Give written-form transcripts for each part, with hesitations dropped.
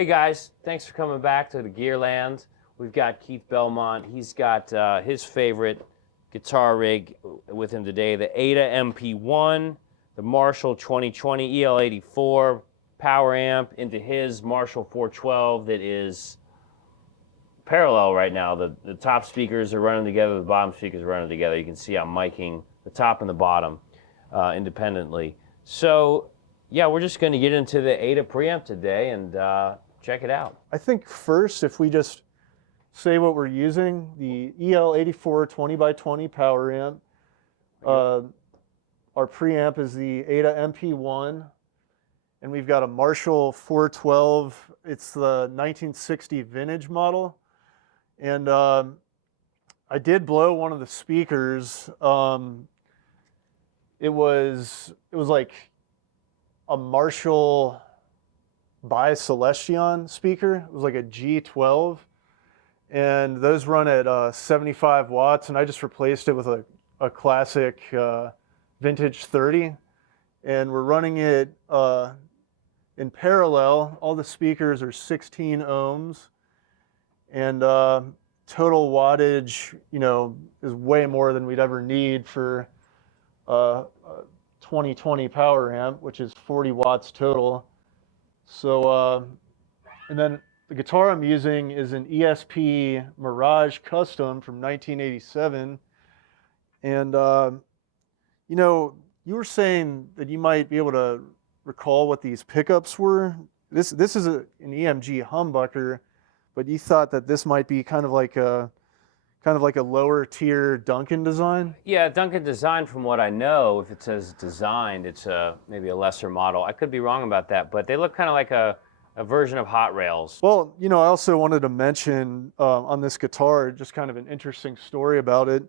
Hey guys, thanks for coming back to the Gearland. We've got Keith Belmont. He's got his favorite guitar rig with him today, the Ada MP1, the Marshall 2020 EL84 power amp into his Marshall 412 that is parallel right now. The top speakers are running together, the bottom speakers are running together. You can see I'm miking the top and the bottom independently. So yeah, we're just going to get into the Ada preamp today and check it out. I think first, if we just say what we're using, the EL84 20x20 power amp. Our preamp is the Ada MP1, and we've got a Marshall 412. It's the 1960 vintage model, and I did blow one of the speakers. It was like a Marshall By Celestion speaker. It was like a G12, and those run at 75 watts, and I just replaced it with a classic vintage 30, and we're running it in parallel. All the speakers are 16 ohms, and total wattage, is way more than we'd ever need for a 2020 power amp, which is 40 watts total. So, and then the guitar I'm using is an ESP Mirage Custom from 1987. And, you were saying that you might be able to recall what these pickups were. This is an EMG humbucker, but you thought that this might be kind of like a lower tier Duncan design? Yeah, Duncan design, from what I know, if it says designed, it's maybe a lesser model. I could be wrong about that, but they look kind of like a version of Hot Rails. Well, I also wanted to mention on this guitar, just kind of an interesting story about it.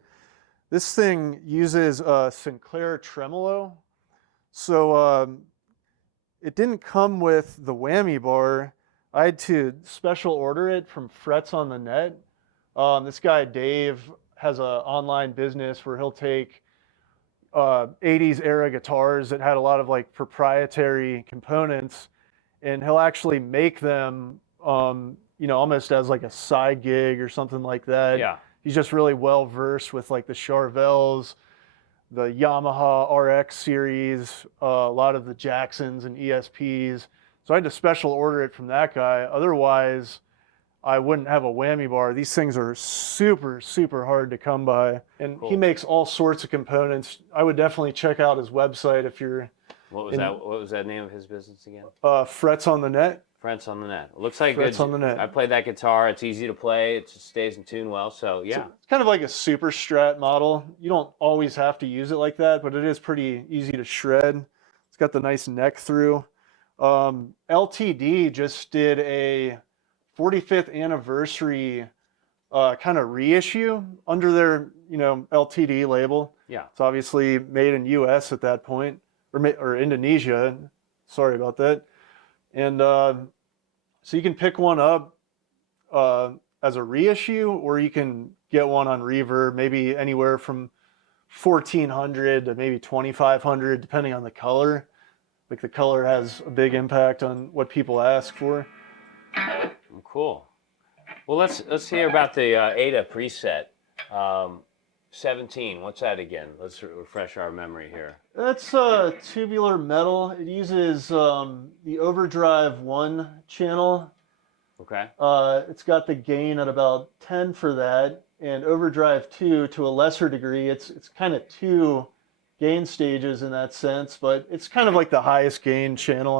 This thing uses Sinclair Tremolo. So it didn't come with the whammy bar. I had to special order it from Frets on the Net. This guy, Dave, has an online business where he'll take 80s era guitars that had a lot of like proprietary components, and he'll actually make them, almost as like a side gig or something like that. Yeah. He's just really well versed with like the Charvels, the Yamaha RX series, a lot of the Jacksons and ESPs. So I had to special order it from that guy. Otherwise, I wouldn't have a whammy bar. These things are super, super hard to come by. And cool. He makes all sorts of components. I would definitely check out his website if you're... What was that name of his business again? Frets on the Net. Frets on the Net. It looks like Frets on the Net. I played that guitar. It's easy to play. It just stays in tune well. So yeah. It's kind of like a super Strat model. You don't always have to use it like that, but it is pretty easy to shred. It's got the nice neck through. LTD just did a 45th anniversary kind of reissue under their LTD label. Yeah. It's obviously made in US at that point, or Indonesia. Sorry about that. And so you can pick one up as a reissue, or you can get one on Reverb, maybe anywhere from $1,400 to maybe $2,500, depending on the color. Like the color has a big impact on what people ask for. Cool. Well, let's hear about the Ada preset. 17. What's that again? Let's refresh our memory here. That's tubular metal. It uses the Overdrive 1 channel. Okay. It's got the gain at about 10 for that, and Overdrive 2 to a lesser degree. It's kind of 2 gain stages in that sense, but it's kind of like the highest gain channel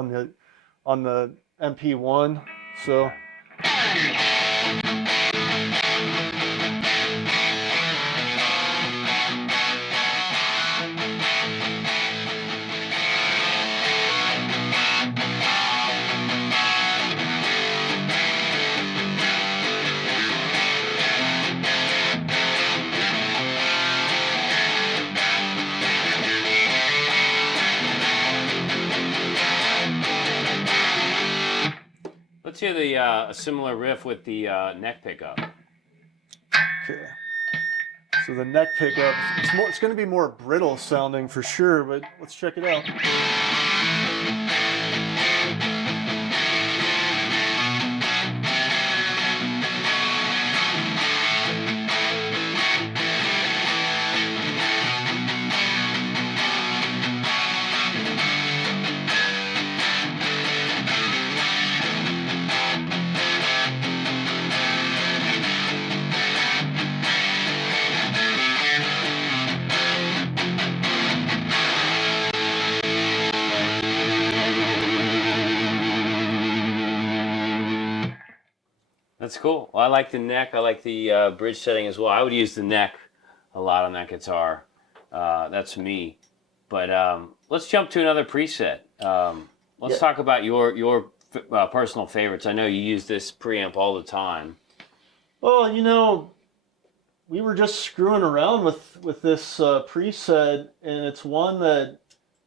on the MP1. So. Let's hear a similar riff with the neck pickup. Okay. So the neck pickup, it's going to be more brittle sounding for sure, but let's check it out. That's cool. Well, I like the neck. I like the bridge setting as well. I would use the neck a lot on that guitar. That's me. But let's jump to another preset. Let's talk about your personal favorites. I know you use this preamp all the time. Well, you know, we were just screwing around with this preset, and it's one that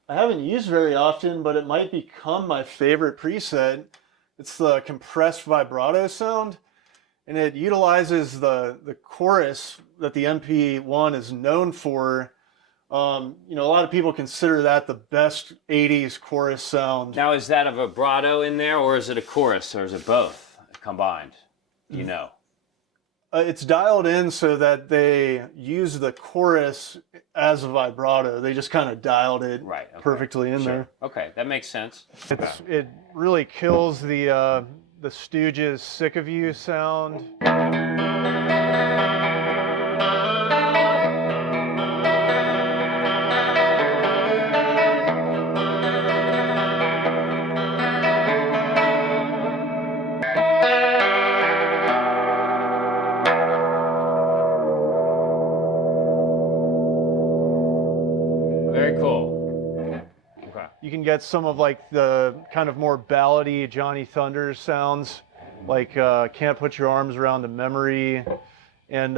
I haven't used very often, but it might become my favorite preset. It's the compressed vibrato sound, and it utilizes the chorus that the MP1 is known for. You know, a lot of people consider that the best 80s chorus sound. Now, is that a vibrato in there, or is it a chorus, or is it both combined? Do you know? It's dialed in so that they use the chorus as a vibrato. They just kind of dialed it perfectly in there. Okay, that makes sense. It really kills the Stooges "Sick of You" sound. Very cool. Okay. You can get some of like the kind of more ballady Johnny Thunders sounds, like "Can't Put Your Arms Around the Memory," and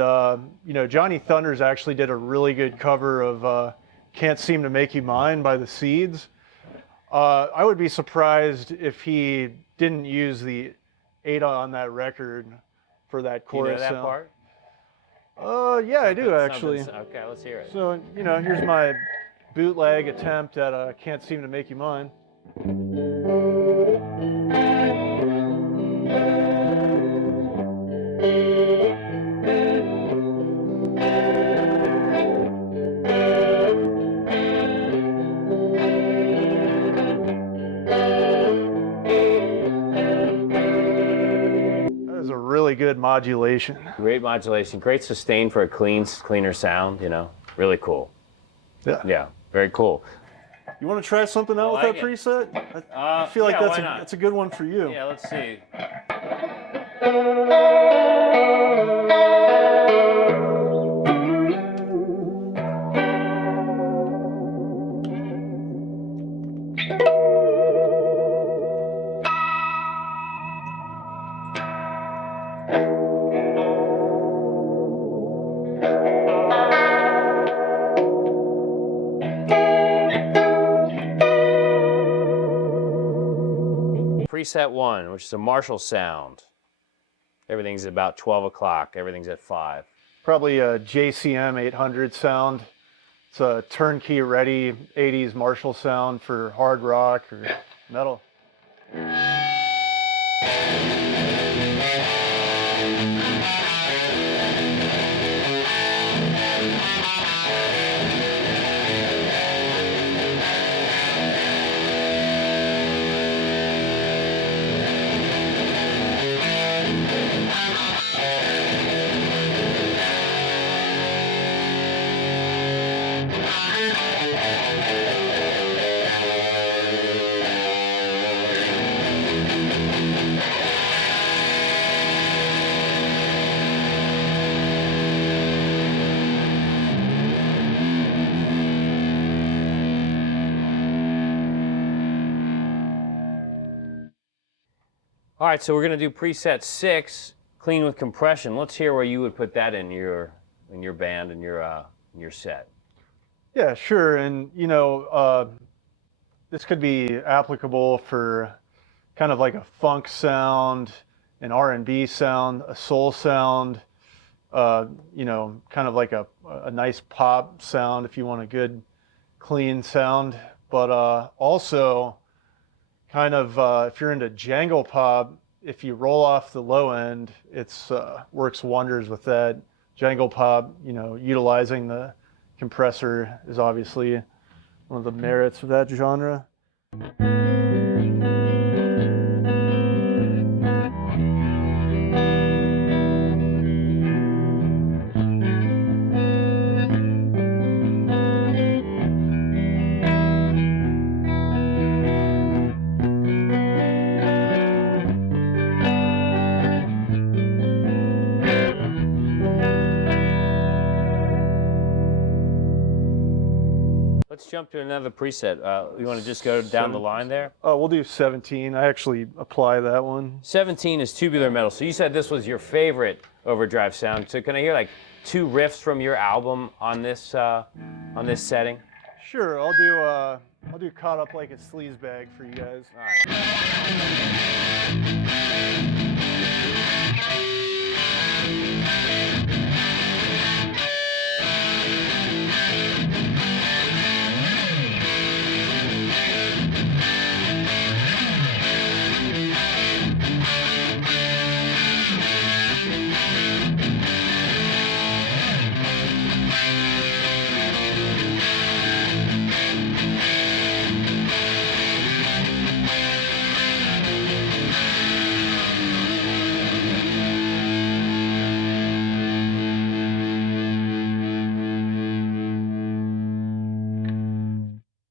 you know, Johnny Thunders actually did a really good cover of "Can't Seem to Make You Mine" by the Seeds. I would be surprised if he didn't use the Ada on that record for that chorus Do you know that sound. part? Yeah, I do actually. Okay, let's hear it. So, you know, here's my bootleg attempt at "Can't Seem to Make You Mine." That is a really good modulation. Great modulation, great sustain for a cleaner sound, you know, really cool. Yeah. Yeah, very cool. You want to try something out with like that it. preset? I feel like yeah, why not? that's a good one for you. Yeah, let's see. Preset 1, which is a Marshall sound. Everything's about 12 o'clock. Everything's at 5. Probably a JCM 800 sound. It's a turnkey ready 80s Marshall sound for hard rock or metal. All right, so we're going to do preset 6, clean with compression. Let's hear where you would put that in your band and your set. Yeah, sure. And you know, this could be applicable for kind of like a funk sound, an R&B sound, a soul sound, you know, kind of like a nice pop sound if you want a good clean sound. But also kind of if you're into jangle pop, if you roll off the low end, it's works wonders with that. Jangle pop, you know, utilizing the compressor is obviously one of the merits of that genre. Let's jump to another preset. You want to just go down the line there? Oh, we'll do 17. I actually apply that one. 17 is tubular metal. So you said this was your favorite Overdrive sound. So can I hear like 2 riffs from your album on this setting? Sure, I'll do Caught Up Like a Sleaze Bag for you guys. All right.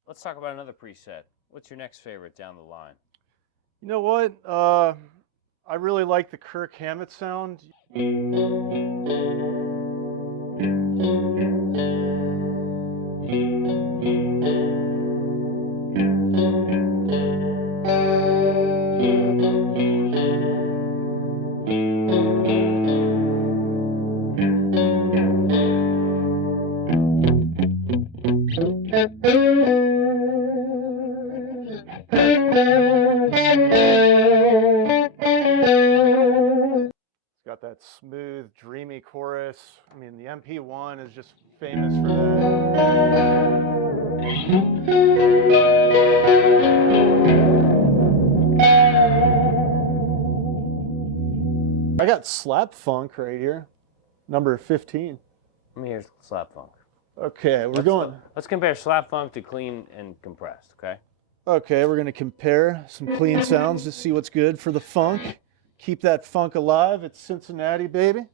Let's talk about another preset. What's your next favorite down the line? You know what? I really like the Kirk Hammett sound. Got that smooth, dreamy chorus. I mean, the MP1 is just famous for that. I got slap funk right here, number 15. Let me hear slap funk. Okay, Let's compare slap funk to clean and compressed, okay? Okay, we're gonna compare some clean sounds to see what's good for the funk. Keep that funk alive. It's Cincinnati, baby.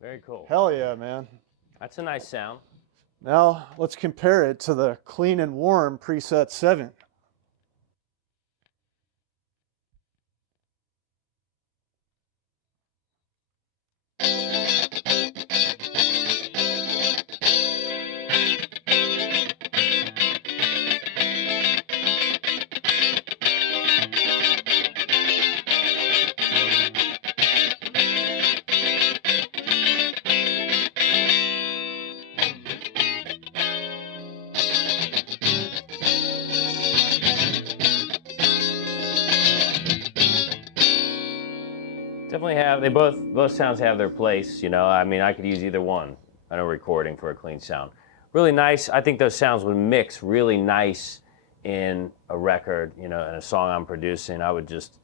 Very cool. Hell yeah, man. That's a nice sound. Now let's compare it to the clean and warm preset 7. Definitely have, they both sounds have their place, you know. I mean, I could use either one on a recording for a clean sound. Really nice. I think those sounds would mix really nice in a record, you know, in a song I'm producing. I would just,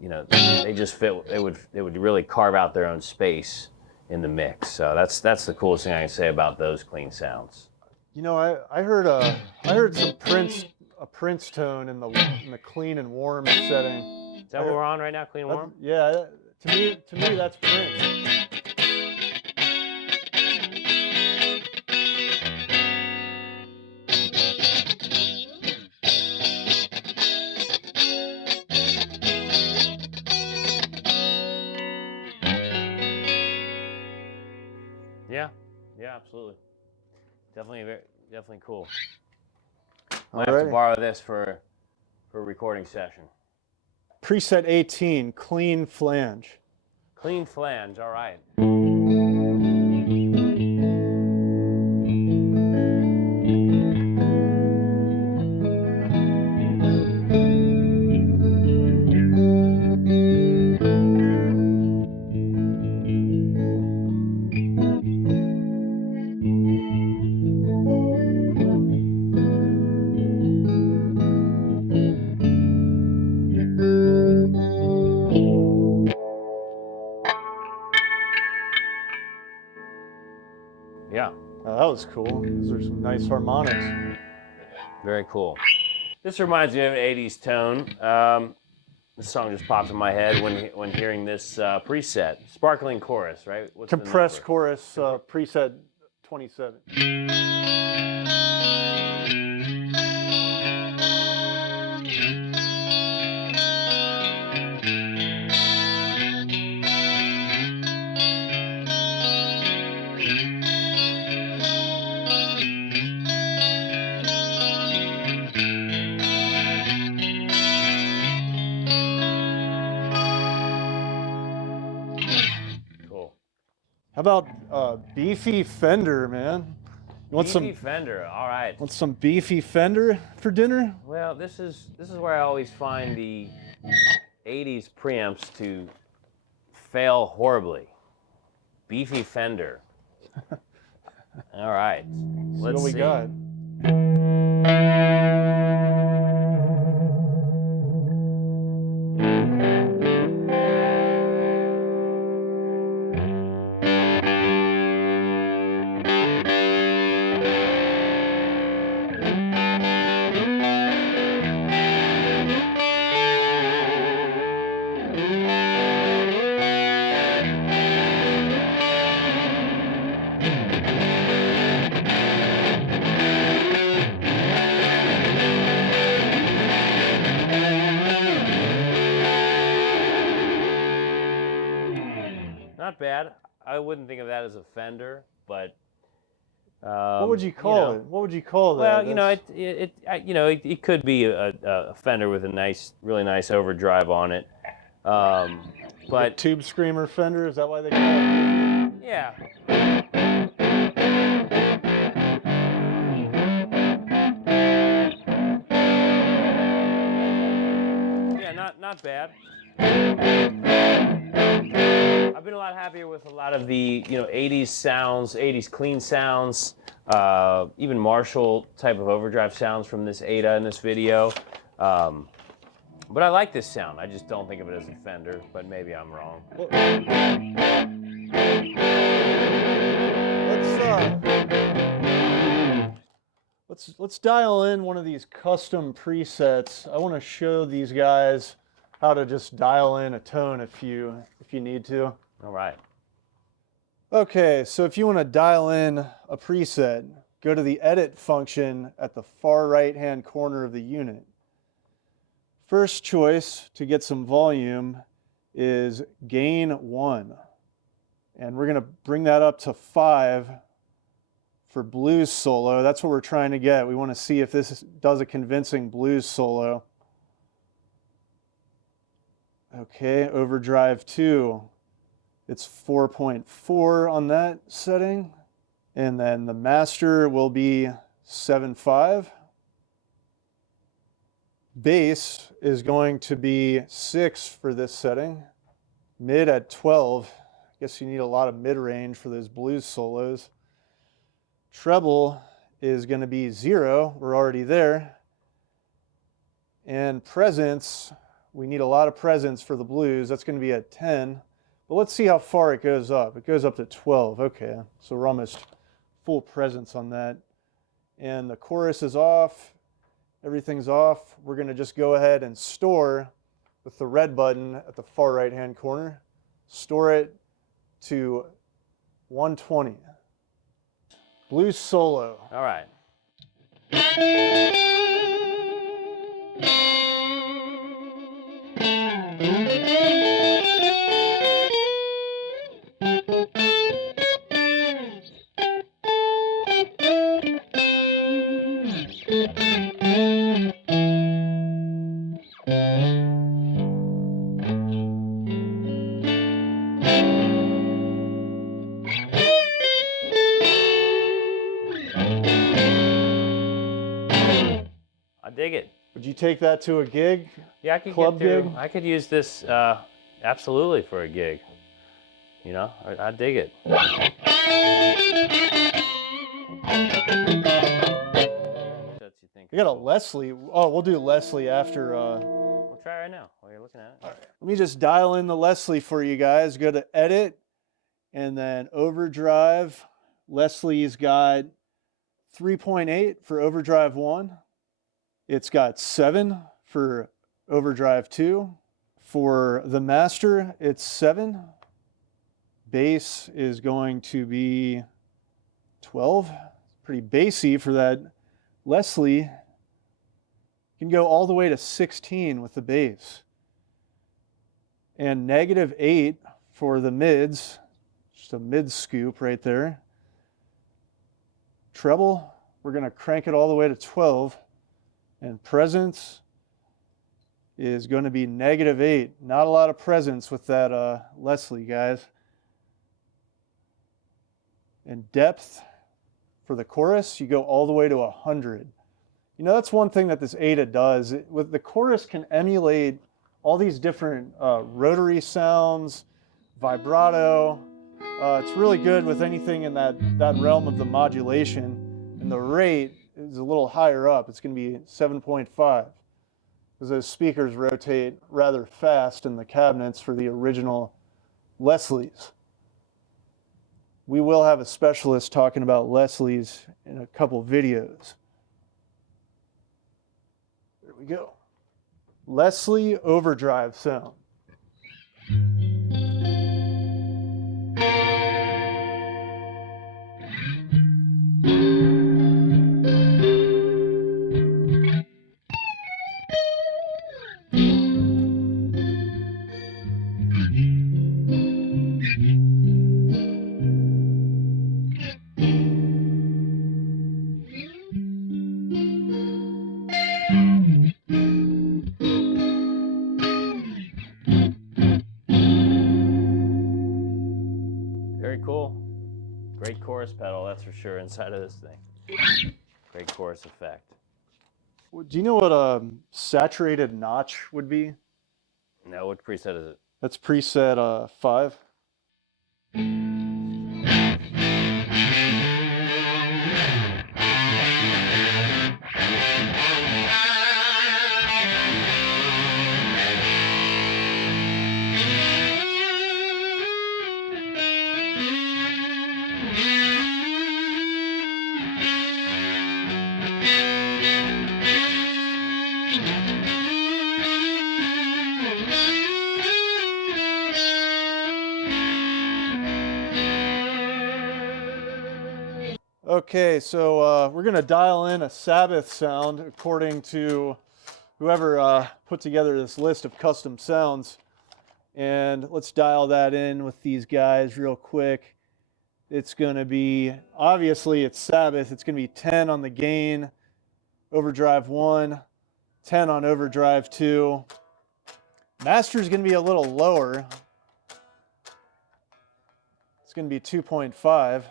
you know, they just fit, they would really carve out their own space in the mix. So that's the coolest thing I can say about those clean sounds. You know, I heard some Prince tone in the clean and warm setting. Is that what we're on right now, clean and warm? Yeah, to me that's Prince. Yeah, absolutely. Definitely cool. Might have to borrow this for a recording session. Preset 18, clean flange. Clean flange, all right. was cool. Those are some nice harmonics. Very cool. This reminds me of an 80s tone. This song just popped in my head when hearing this preset. Sparkling chorus, right? What's Compressed the chorus, preset 27. Cool. How about Beefy Fender, man? You want Beefy Fender, all right. Want some Beefy Fender for dinner? Well, this is where I always find the 80s preamps to fail horribly. Beefy Fender. All right. Let's see what we got. Not bad. I wouldn't think of that as a Fender, but what would you call it? What would you call that? Well, you know, it could be a Fender with a nice, really nice overdrive on it. But Tube Screamer Fender, is that why they call it? Yeah. Yeah, not bad. I've been a lot happier with a lot of the 80s sounds, 80s clean sounds, even Marshall type of overdrive sounds from this Ada in this video. But I like this sound. I just don't think of it as a Fender, but maybe I'm wrong. Let's dial in one of these custom presets. I want to show these guys how to just dial in a tone if you need to. All right. Okay, so if you want to dial in a preset, go to the edit function at the far right-hand corner of the unit. First choice to get some volume is gain 1. And we're going to bring that up to 5 for blues solo. That's what we're trying to get. We want to see if this does a convincing blues solo. Okay, overdrive 2. It's 4.4 on that setting. And then the master will be 7.5. Bass is going to be 6 for this setting. Mid at 12. I guess you need a lot of mid-range for those blues solos. Treble is going to be 0. We're already there. And presence, we need a lot of presence for the blues. That's going to be at 10. But let's see how far it goes up. It goes up to 12. Okay, so we're almost full presence on that. And the chorus is off. Everything's off. We're going to just go ahead and store with the red button at the far right-hand corner. Store it to 120. Blues solo. All right. Dig it. Would you take that to a gig? Yeah, I could Club gig? I could use this absolutely for a gig. You know, I dig it. You got a Leslie. Oh, we'll do Leslie after. We'll try right now while you're looking at it. All right. Let me just dial in the Leslie for you guys. Go to Edit, and then Overdrive. Leslie's got 3.8 for Overdrive 1. It's got 7 for Overdrive 2. For the Master, it's 7. Bass is going to be 12. Pretty bassy for that Leslie. You can go all the way to 16 with the bass. And -8 for the mids. Just a mid scoop right there. Treble, we're going to crank it all the way to 12. And presence is going to be -8. Not a lot of presence with that Leslie, guys. And depth for the chorus, you go all the way to 100. You know, that's one thing that this Ada does. With the chorus can emulate all these different rotary sounds, vibrato. It's really good with anything in that realm of the modulation. And the rate is a little higher up. It's going to be 7.5. Because those speakers rotate rather fast in the cabinets for the original Leslies. We will have a specialist talking about Leslies in a couple videos. There we go. Leslie Overdrive sound. Very cool. Great chorus pedal, that's for sure, inside of this thing. Great chorus effect. Do you know what a saturated notch would be? Now, what preset is it? That's preset 5. Okay, so we're going to dial in a Sabbath sound according to whoever put together this list of custom sounds. And let's dial that in with these guys real quick. It's going to be, obviously it's Sabbath, it's going to be 10 on the gain, Overdrive 1, 10 on Overdrive 2. Master is going to be a little lower. It's going to be 2.5.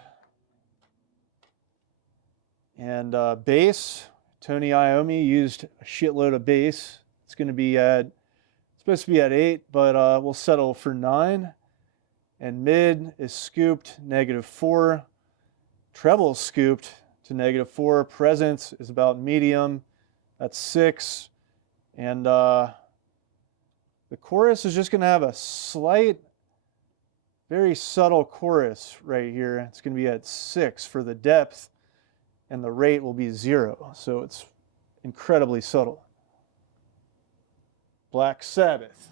And bass, Tony Iommi used a shitload of bass. It's going to be supposed to be at 8, but we'll settle for 9. And mid is scooped, -4. Treble scooped to -4. Presence is about medium, that's 6. And the chorus is just going to have a slight, very subtle chorus right here. It's going to be at 6 for the depth. And the rate will be 0, so it's incredibly subtle. Black Sabbath.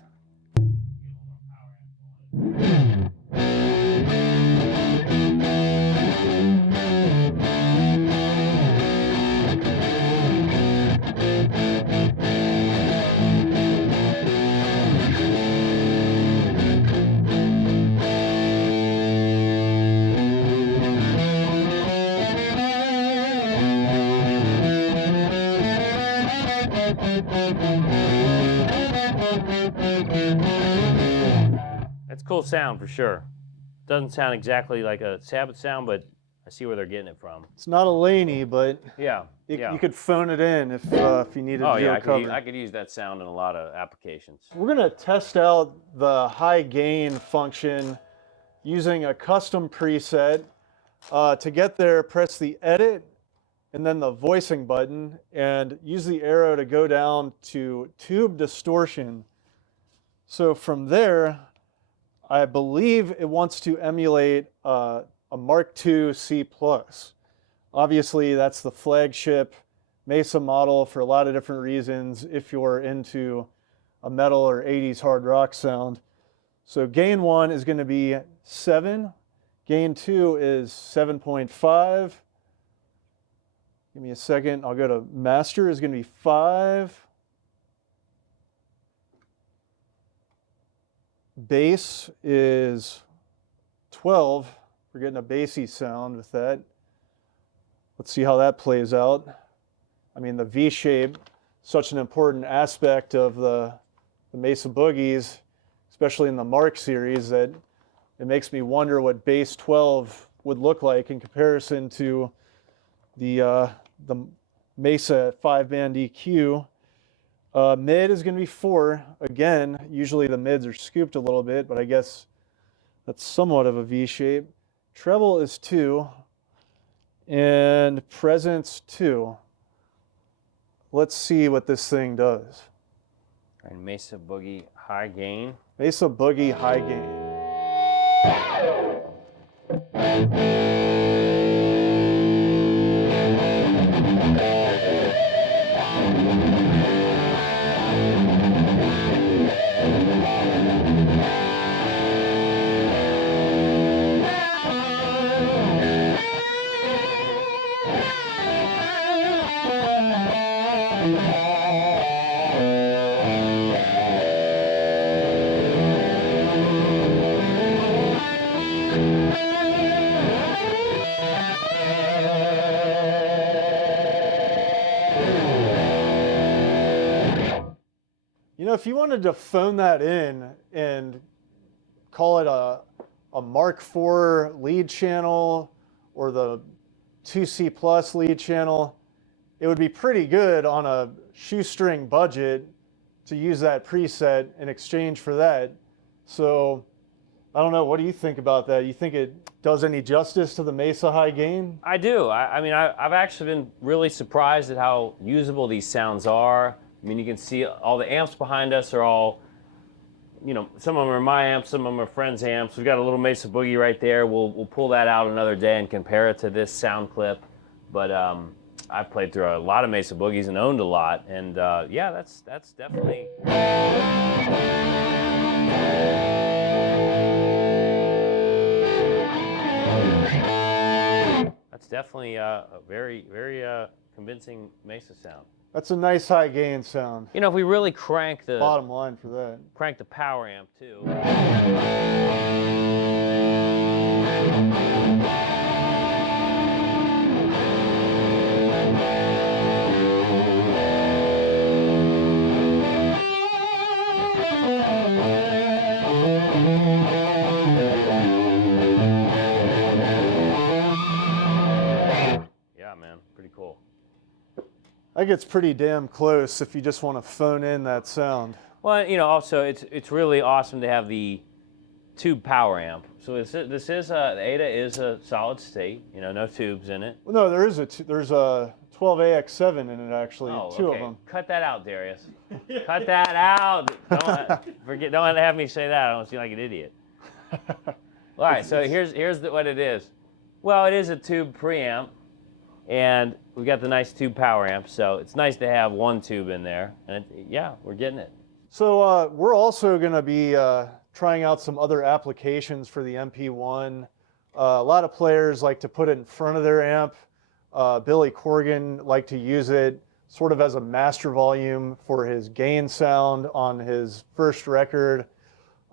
That's cool sound for sure. Doesn't sound exactly like a Sabbath sound, but I see where they're getting it from. It's not a Laney, but Yeah, you could phone it in if you needed oh to yeah, cover. I could use that sound in a lot of applications. We're going to test out the high gain function using a custom preset. To get there, press the edit and then the voicing button and use the arrow to go down to tube distortion. So from there, I believe it wants to emulate a Mark II C+. Obviously, that's the flagship Mesa model for a lot of different reasons if you're into a metal or 80s hard rock sound. So gain 1 is going to be 7. Gain 2 is 7.5. Give me a second. I'll go to master is going to be 5. Bass is 12. We're getting a bassy sound with that. Let's see how that plays out. I mean, the V shape, such an important aspect of the Mesa Boogies, especially in the Mark series, that it makes me wonder what bass 12 would look like in comparison to the Mesa 5-band EQ. Mid is going to be 4. Again, usually the mids are scooped a little bit, but I guess that's somewhat of a V shape. Treble is 2. And presence 2. Let's see what this thing does. And Mesa Boogie high gain. Mesa Boogie high gain. You know, if you wanted to phone that in and call it a Mark IV lead channel or the 2C Plus lead channel, it would be pretty good on a shoestring budget to use that preset in exchange for that. So I don't know, what do you think about that? You think it does any justice to the Mesa high gain? I do. I mean, I've actually been really surprised at how usable these sounds are. I mean, you can see all the amps behind us are all, you know, some of them are my amps, some of them are friends' amps. We've got a little Mesa Boogie right there. We'll pull that out another day and compare it to this sound clip. But I've played through a lot of Mesa Boogies and owned a lot. And yeah, that's definitely... That's definitely a very, very convincing Mesa sound. That's a nice high gain sound. You know, if we really crank the bottom line for that. Crank the power amp too. Yeah, man, pretty cool. That gets pretty damn close if you just want to phone in that sound. Well, you know, also it's really awesome to have the tube power amp. So this is the Ada is a solid state. You know, no tubes in it. Well, no, there's a 12AX7 in it actually. Oh, two okay. of them. Cut that out, Darius. Cut that out. Don't have me say that. I don't seem like an idiot. All right, so here's what it is. Well, it is a tube preamp. And we've got the nice tube power amp, so it's nice to have one tube in there. And yeah, we're getting it. So we're also going to be trying out some other applications for the MP1. A lot of players like to put it in front of their amp. Billy Corgan liked to use it sort of as a master volume for his gain sound on his first record.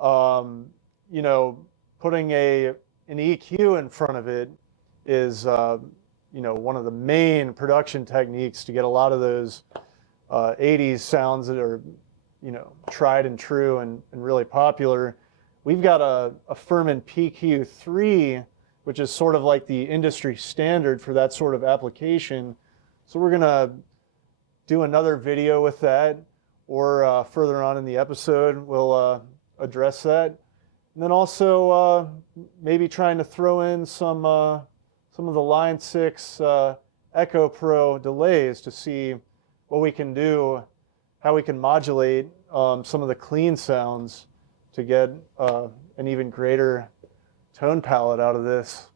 You know, putting an EQ in front of it is you know, one of the main production techniques to get a lot of those 80s sounds that are, you know, tried and true and really popular. We've got a Furman PQ3, which is sort of like the industry standard for that sort of application. So we're gonna do another video with that, or further on in the episode, we'll address that. And then also maybe trying to throw in some of the Line 6 Echo Pro delays to see what we can do, how we can modulate some of the clean sounds to get an even greater tone palette out of this.